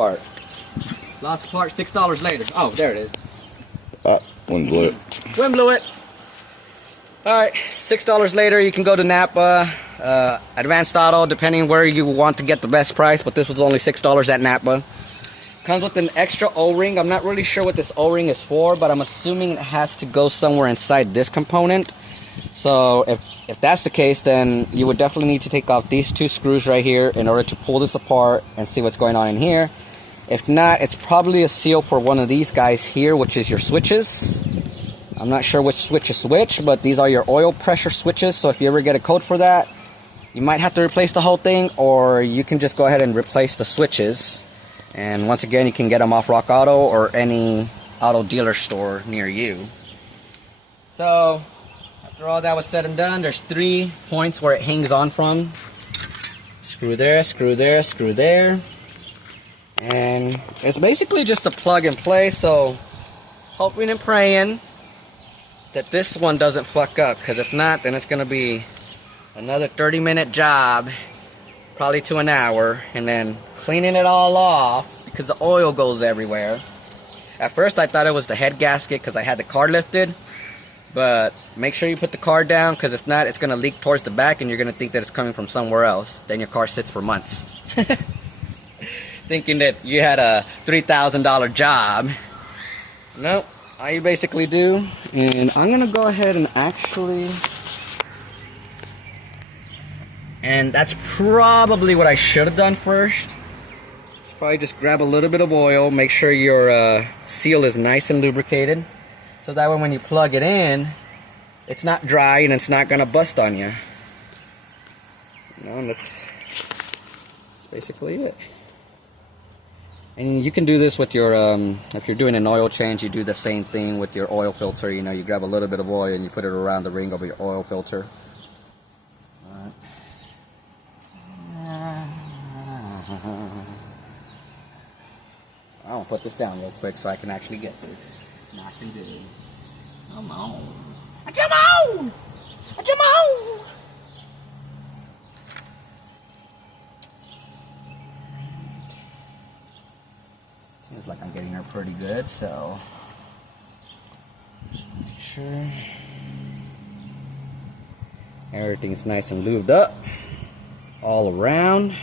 part. Lost the part, $6 later. Oh, there it is. Wind blew it. Wind blew it. Alright, $6 later, you can go to Napa, Advanced Auto, depending where you want to get the best price, but this was only $6 at Napa. Comes with an extra O-ring. I'm not really sure what this O-ring is for, but I'm assuming it has to go somewhere inside this component. So if that's the case, then you would definitely need to take off these two screws right here in order to pull this apart and see what's going on in here. If not, it's probably a seal for one of these guys here, which is your switches. I'm not sure which switch is which, but these are your oil pressure switches. So if you ever get a code for that, you might have to replace the whole thing, or you can just go ahead and replace the switches. And once again, you can get them off Rock Auto or any auto dealer store near you. So after all that was said and done, there's 3 points where it hangs on from. Screw there, screw there, screw there. And it's basically just a plug and play, so hoping and praying that this one doesn't fuck up, because if not, then it's going to be another 30-minute job, probably to an hour, and then cleaning it all off because the oil goes everywhere. At first I thought it was the head gasket because I had the car lifted, but make sure you put the car down, because if not, it's going to leak towards the back and you're going to think that it's coming from somewhere else. Then your car sits for months thinking that you had a $3,000 job. Nope, all you basically do, and I'm going to go ahead and actually, and that's probably what I should have done first. Probably just grab a little bit of oil, make sure your seal is nice and lubricated, so that way when you plug it in, it's not dry and it's not gonna bust on you. And that's basically it. And you can do this with your, if you're doing an oil change, you do the same thing with your oil filter. You know, you grab a little bit of oil and you put it around the ring of your oil filter. I'm gonna put this down real quick so I can actually get this nice and good. Come on. Come on! Come on! Seems like I'm getting her pretty good, so just make sure everything's nice and lubed up all around.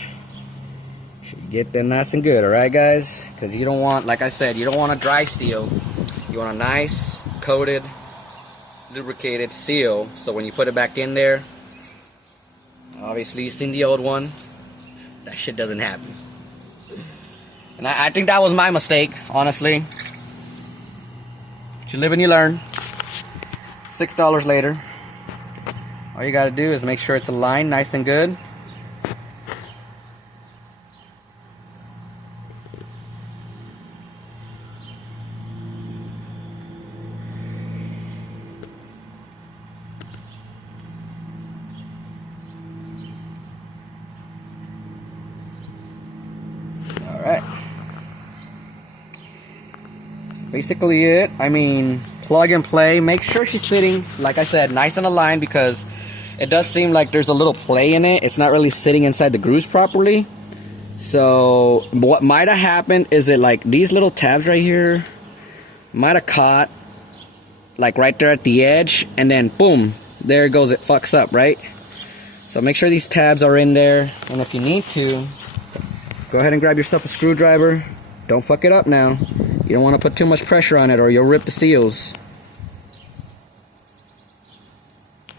Should get them nice and good, alright guys? Because you don't want, like I said, you don't want a dry seal. You want a nice, coated, lubricated seal, so when you put it back in there, obviously you've seen the old one, that shit doesn't happen. And I think that was my mistake, honestly. But you live and you learn. $6 later. All you gotta do is make sure it's aligned nice and good. Alright. That's basically it. I mean, plug and play. Make sure she's sitting, like I said, nice and aligned, because it does seem like there's a little play in it. It's not really sitting inside the grooves properly. So what might have happened is that, like, these little tabs right here might have caught like right there at the edge, and then boom, there it goes, it fucks up, right? So make sure these tabs are in there, and if you need to, go ahead and grab yourself a screwdriver. Don't fuck it up now. You don't want to put too much pressure on it or you'll rip the seals.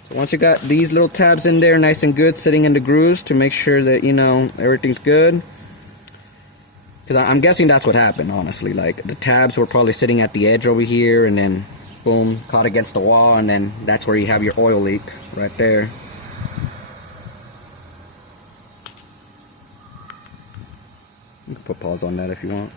So once you got these little tabs in there nice and good, sitting in the grooves, to make sure that, you know, everything's good. Because I'm guessing that's what happened, honestly. Like, the tabs were probably sitting at the edge over here, and then boom, caught against the wall, and then that's where you have your oil leak right there. You can put pause on that if you want.